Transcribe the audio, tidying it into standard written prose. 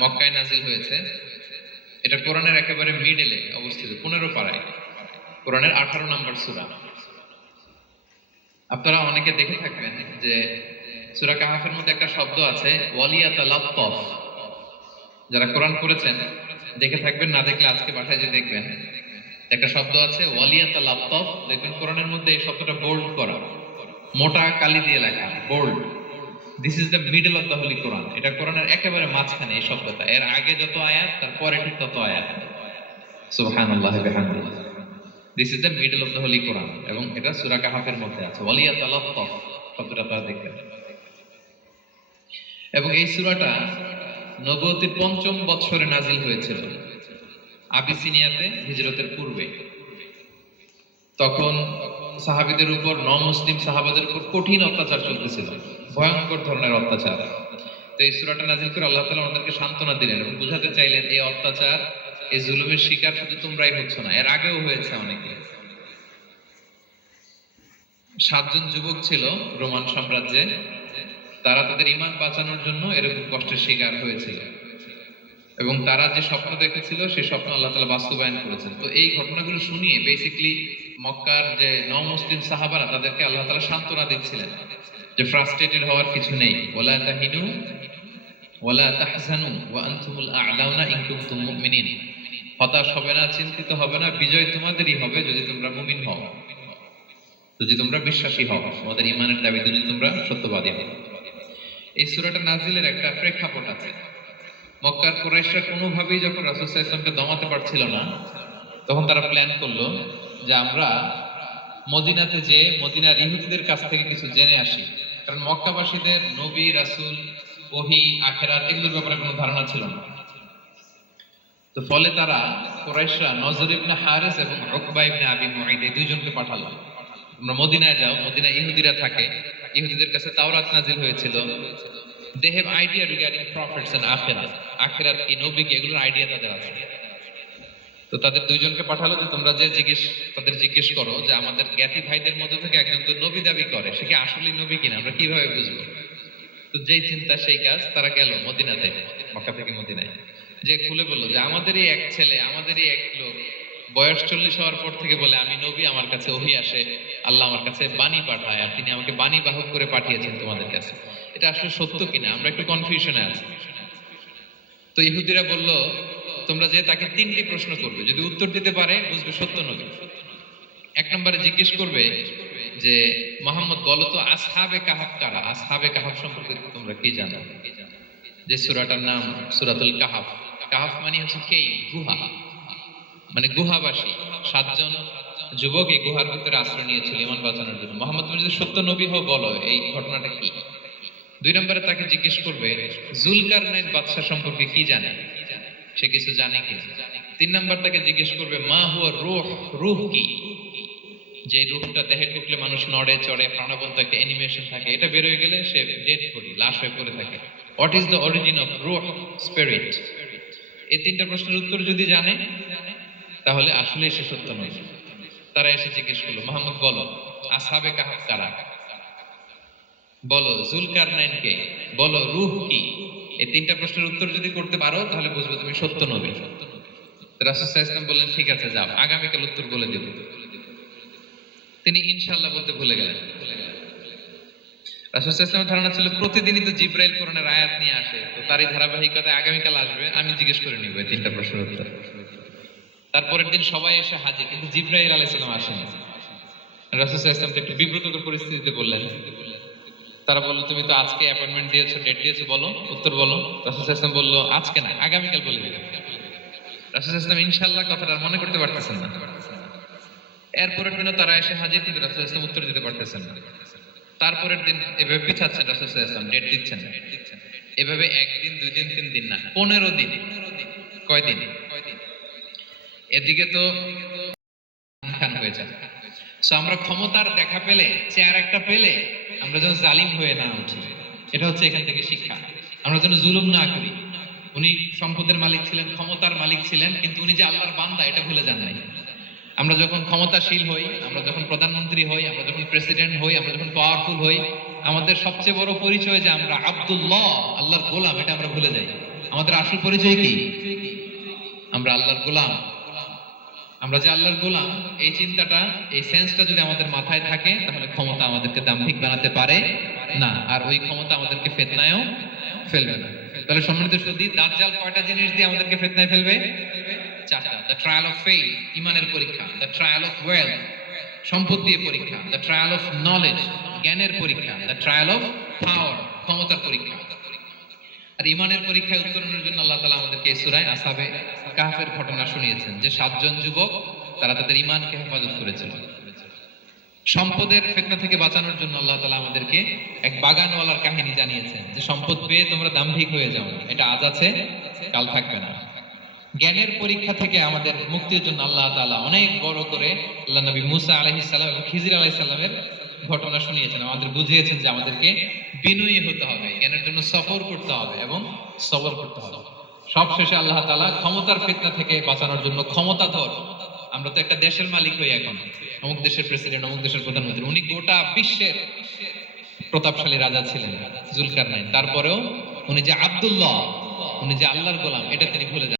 মক্কায় নাজিল হয়েছে। এটা কোরআনের একেবারে মিডলে অবস্থিত, 15 পারায়, কোরআনের 18 নম্বর সূরা। আপনারা অনেকে দেখে থাকবেন যে সূরা কাহাফের মধ্যে একটা শব্দ আছে ওয়ালিয়াতালাত্তাফ। যারা কোরআন পড়েছেন দেখে থাকবেন, না দেখলে আজকে বাসায় যে দেখবেন একটা শব্দ আছে ওয়ালিয়াতালাত্তাফ। দেখবেন কোরআনের মধ্যে এই শব্দটা বোল্ড করা, মোটা কালি দিয়ে লেখা, bold. This is the middle of the holy Quran. এটা কোরআনের একেবারে মাঝখানে এই শব্দটা। এর আগে যত আয়াত তার পরে ঠিক তত আয়াত। সুবহানাল্লাহি ওয়া বিহামদিহি। This is the middle of the holy Quran এবং এটা সূরা কাহাফের মধ্যে আছে। ওয়ালিয়াতালাত্তাফ শব্দটা আপনারা দেখবেন। এবং এই সূরাটা নবুয়তির ৫ম বৎসরে নাজিল হয়েছিল, আবিসিনিয়াতে, হিজরতের পূর্বে। তখন সাহাবীদের উপর, নমুসলিম সাহাবাদের উপর কঠিন অত্যাচার চলতেছিল, ভয়ঙ্কর ধরনের অত্যাচার। তো এই সূরাটা নাজিল করে আল্লাহ তাআলা আমাদেরকে সান্ত্বনা দিলেন এবং বুঝাতে চাইলেন এই অত্যাচার, এই জুলুমের শিকার শুধু তোমরাই হচ্ছ না, এর আগেও হয়েছে অনেকে। 7 জন যুবক ছিল রোমান সাম্রাজ্যে, তারা তাদের ঈমান বাঁচানোর জন্য এরকম কষ্টের শিকার হয়েছিল এবং তারা যে স্বপ্ন দেখেছিল সেই স্বপ্ন আল্লাহ তাআলা বাস্তবায়ন করেছেন। তো এই ঘটনাগুলো শুনিয়ে বেসিক্যালি মক্কার যে নও-মুসলিম সাহাবারা, তাদেরকে আল্লাহ তাআলা সান্ত্বনা দিচ্ছিলেন যে ফ্রাস্ট্রেটেড হওয়ার কিছু নেই। ওয়ালা তাহিনু ওয়ালা তাহজানু ওয়া আনতুমুল আ'লাউনা ইন কুনতুম মুমিনিন। হতাশ হবে না, চিন্তিত হবে না, বিজয় তোমাদেরই হবে যদি তোমরা মুমিন হও, যদি তোমরা বিশ্বাসী হও, তোমাদের ঈমানের দাবিতে যদি তোমরা সত্যবাদী হও। এই সূরাটা নাজিলের একটা প্রেক্ষাপট আছে। মক্কার কুরাইশরা কোনোভাবেই যখন রাসূল সাল্লাল্লাহু আলাইহি ওয়াসাল্লামকে দমাতে পারছিল না, তখন তারা প্ল্যান করলো যে আমরা মদিনাতে যে মদিনার ইহুদিদের কাছ থেকে কিছু জেনে আসি। কারণ মক্কাবাসীদের নবী, রাসূল, ওহী, আখিরাত এগুলোর ব্যাপারে কোনো ধারণা ছিল না। তো ফলে তারা কুরাইশরা নজর ইবনে হারিস এবং উকবা ইবনে আবি মুঈদ এই দুইজনকে পাঠালো, তোমরা মদিনায় যাও, মদিনায় ইহুদিরা থাকে, ইহুদিদের কাছে তাওরাত নাজিল হয়েছিল। They have idea regarding prophets and akhirat. আখিরাত কি, নবী কি, এগুলোর আইডিয়া তাদের আছে। তো তাদের দুইজনকে পাঠালো যে তোমরা যে তাদের জিজ্ঞেস করো যে আমাদের জ্ঞাতি ভাইদের মধ্যে থেকে একজন তো নবী দাবি করে, সে কি আসলেই নবী কিনা, আমরা কিভাবে বুঝবো? তো যেই চিন্তা সেই কাজ, তারা গেল মদিনাতে, মক্কা থেকে মদিনায়, যে খুলে বললো যে আমাদেরই এক ছেলে, আমাদেরই এক লোক বয়স 40 হওয়ার পর থেকে বলে আমি নবী, আমার কাছে ওহী আসে, আল্লাহ আমার কাছে বাণী পাঠায়, আর তিনি আমাকে বাণী বাহক করে পাঠিয়েছেন তোমাদের কাছে। এটা আসলে সত্য কিনা, আমরা একটু কনফিউশনে আছি। তো ইহুদিরা বলল তোমরা যে তাকে 3টি প্রশ্ন করবে, যদি উত্তর দিতে পারে বুঝবে সত্য নবী। 1 নম্বরে জিজ্ঞেস করবে যে মুহাম্মদ বলো তো আসহাবে কাহাফ কারা, আসহাবে কাহাফ সম্পর্কে তোমরা কি জানো? যে সূরাটার নাম সূরাতুল কাহাফ। কাহাফ মানে হচ্ছে কেই, গুহা, মানে গুহাবাসী। 7 জন যুবক এই গুহার ভিতরে আশ্রয় নিয়েছিল ঈমান বাঁচানোর জন্য। মুহাম্মদ তুমি যদি সত্য নবী হও বলো এই ঘটনাটা কি। 2 নম্বরে তাকে জিজ্ঞেস করবে জুলকারনাইন বাদশা সম্পর্কে কি জানে, সে কিছু জানে কি। 3 নম্বর তাকে জিজ্ঞেস করবে মা হুয়া রূহ, রূহ কি, যে রূহটা দেহে ঢুকলে মানুষ নড়ে চড়ে, প্রাণবন্ত একটা অ্যানিমেশন থাকে, এটা বের হয়ে গেলে সে ডেড বডি, লাশ হয়ে পড়ে থাকে। What is the origin of রূহ, স্পিরিট। এই 3টা প্রশ্নের উত্তর যদি জানে তাহলে আসলে সে সত্য নয়। তারা এসে জিজ্ঞেস করলো মুহাম্মদ বলো আসহাবে কাহাফ কারা, বলো জুলকারনাইন কে, বলো রূহ কি। এই 3টা প্রশ্নের উত্তর যদি করতে পারো তাহলে বুঝবে তুমি সত্য নবী। রাসূল সাল্লাল্লাহু আলাইহি ওয়াসাল্লাম বললেন ঠিক আছে যাও, আগামীকাল উত্তর বলে দেব। তিনি ইনশাআল্লাহ বলতে ভুলে গেলেন। রাসূল সাল্লাল্লাহু আলাইহি ওয়াসাল্লামের ধারণা ছিল প্রতিদিনই তো জিবরাইল কোরআনের আয়াত নিয়ে আসে, তো তারই ধারাবাহিকতায় আগামীকাল আসবে, আমি জিজ্ঞেস করে নিব এই 3টা প্রশ্নের উত্তর। তারপরের দিন সবাই এসে হাজির, কিন্তু জিবরাইল আলাইহিস সালাম আসেনি। রাসূল সাল্লাল্লাহু আলাইহি ওয়াসাল্লাম একটু বিব্রতকর পরিস্থিতিতে বললেন। তারা বলল তুমি তো আজকে অ্যাপয়েন্টমেন্ট দিয়েছো, ডেট দিয়েছো, বলো উত্তর বলো। রাসূল সাল্লাল্লাহু আলাইহি ওয়াসাল্লাম বলল আজকে না, আগামীকাল বলে দিবে। রাসূল সাল্লাল্লাহু আলাইহি ওয়াসাল্লাম ইনশাআল্লাহ কথাটা মনে করতে পারতেছেন না। এরপরের দিনও তারা এসে হাজির, কিন্তু রাসূল সাল্লাল্লাহু আলাইহি ওয়াসাল্লাম উত্তর দিতে পারতেছেন না। তারপরের দিন এভাবে পিছাচ্ছেন রাসূল সাল্লাল্লাহু আলাইহি ওয়াসাল্লাম, ডেট দিচ্ছেন না। এভাবে 1 দিন 2 দিন 3 দিন না, 15 দিন। কয় দিন? এদিকে তো খান হয়ে যায়। সো আমরা ক্ষমতার দেখা পেলে, চেয়ার একটা পেলে আমরা যেন জালিম হয়ে না উঠি, এটা হচ্ছে এখান থেকে শিক্ষা। আমরা যেন জুলুম না করি। উনি সম্পদের মালিক ছিলেন, ক্ষমতার মালিক ছিলেন, কিন্তু উনি যে আল্লাহর বান্দা এটা ভুলে যান নাই। আমরা যখন ক্ষমতাশীল হই, আমরা যখন প্রধানমন্ত্রী হই, আমরা যখন প্রেসিডেন্ট হই, আমরা যখন পাওয়ারফুল হই, আমাদের সবচেয়ে বড় পরিচয় যে আমরা আব্দুল্লাহ, আল্লাহর গোলাম, এটা আমরা ভুলে যাই। আমাদের আসল পরিচয় কি? আমরা আল্লাহর গোলাম। আমরা যে আল্লাহর গোলাম, এই চিন্তাটা, এই সেন্সটা যদি আমাদের মাথায় থাকে, তাহলে ক্ষমতা আমাদেরকে দাম্ভিক বানাতে পারে না, আর ওই ক্ষমতা আমাদেরকে ফিতনায়ও ফেলবে না। তাহলে সম্মানিত সুধী, দাজ্জাল কয়টা জিনিস দিয়ে আমাদেরকে ফিতনায় ফেলবে? চারটা। দ্য ট্রায়াল অফ ফেইথ, ঈমানের পরীক্ষা; দ্য ট্রায়াল অফ ওয়েলথ, সম্পদ দিয়ে পরীক্ষা; দ্য ট্রায়াল অফ নলেজ, জ্ঞানের পরীক্ষা; দ্য ট্রায়াল অফ পাওয়ার, ক্ষমতার পরীক্ষা। আর ঈমানের পরীক্ষায় উত্তরণের জন্য আল্লাহ তাআলা আমাদেরকে এই সূরায় আসহাবে কাহফের ঘটনা শুনিয়েছেন, যে 7 জন যুবক তারা তাদের ঈমানকে হেফাজত করেছিল। সম্পদের ফিতনা থেকে বাঁচানোর জন্য আল্লাহ তাআলা আমাদেরকে এক বাগানওয়ালার কাহিনী জানিয়েছেন, যে সম্পদ পেয়ে তোমরা দাম্ভিক হয়ে যাও, এটা আজ আছে কাল থাকবে না। জ্ঞানের পরীক্ষা থেকে আমাদের মুক্তির জন্য আল্লাহ তাআলা অনেক বড় করে আল্লাহ নবী মুসা আলাইহিস সালাম এবং খিজির আলাইহিস সালামের ঘটনা শুনিয়েছেন, আমাদের বুঝিয়েছেন যে আমাদেরকে বিনয়ী হতে হবে, জ্ঞানের জন্য সফর করতে হবে এবং সবর করতে হবে। সবশেষে আল্লাহ তাআলা ক্ষমতার ফিতনা থেকে বাঁচানোর জন্য ক্ষমতাধর, আমরা তো একটা দেশের মালিক হই এখন, অমুক দেশের প্রেসিডেন্ট, অমুক দেশের প্রধানমন্ত্রী, উনি গোটা বিশ্বের প্রতাপশালী রাজা ছিলেন জুলকারনাইন, তারপরেও উনি যে আব্দুল্লাহ, উনি যে আল্লাহর গোলাম, এটা তিনি ভুলে যান।